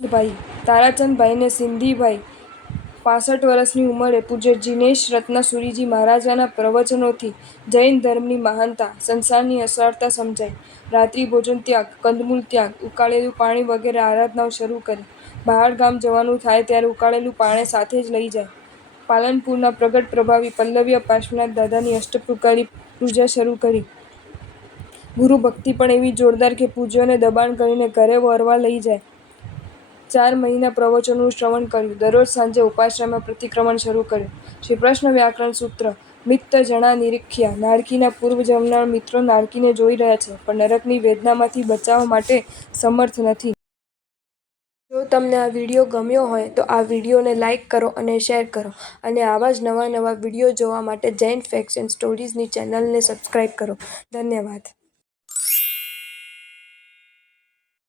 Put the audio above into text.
ભાઈ તારાચંદભાઈને સિંધીભાઈ 65 વર્ષની ઉંમરે પૂજ્ય જિનેશ રત્નસુરીજી મહારાજના પ્રવચનોથી જૈન ધર્મની મહાનતા, સંસારની અસારતા સમજાઈ. રાત્રિ ભોજન ત્યાગ, કંદમૂળ ત્યાગ, ઉકાળેલું પાણી વગેરે આરાધનાઓ શરૂ કરી. બહાર ગામ જવાનું થાય ત્યારે ઉકાળેલું પાણી સાથે જ લઈ જાય. પાલનપુરના પ્રગટ પ્રભાવી પલ્લવીય પાર્શ્વનાથ દાદાની અષ્ટપ્રકારી પૂજા શરૂ કરી. ગુરુ ભક્તિ પણ એવી જોરદાર કે પૂજ્યોને દબાણ કરીને ઘરે વરવા લઈ જાય. 4 મહિના પ્રવચનોનું શ્રવણ કર્યું. દરરોજ સાંજે ઉપાશ્રયમાં પ્રતિક્રમણ શરૂ કર્યું. શ્રી પ્રશ્ન વ્યાકરણ સૂત્ર મિત્ત જણા નિરીખ્યા નાળકીના પૂર્વ જન્મના મિત્રો નાળકીને જોઈ રહ્યા છે, પણ નરકની વેદનામાંથી બચાવવા માટે સમર્થ નથી. જો તમને આ વિડીયો ગમ્યો હોય તો આ વિડીયોને લાઇક કરો અને શેર કરો અને આવા જ નવા વિડીયો જોવા માટે જૈન ફેક્ટ્સ એન્ડ સ્ટોરીઝની ચેનલને સબસ્ક્રાઇબ કરો. ધન્યવાદ.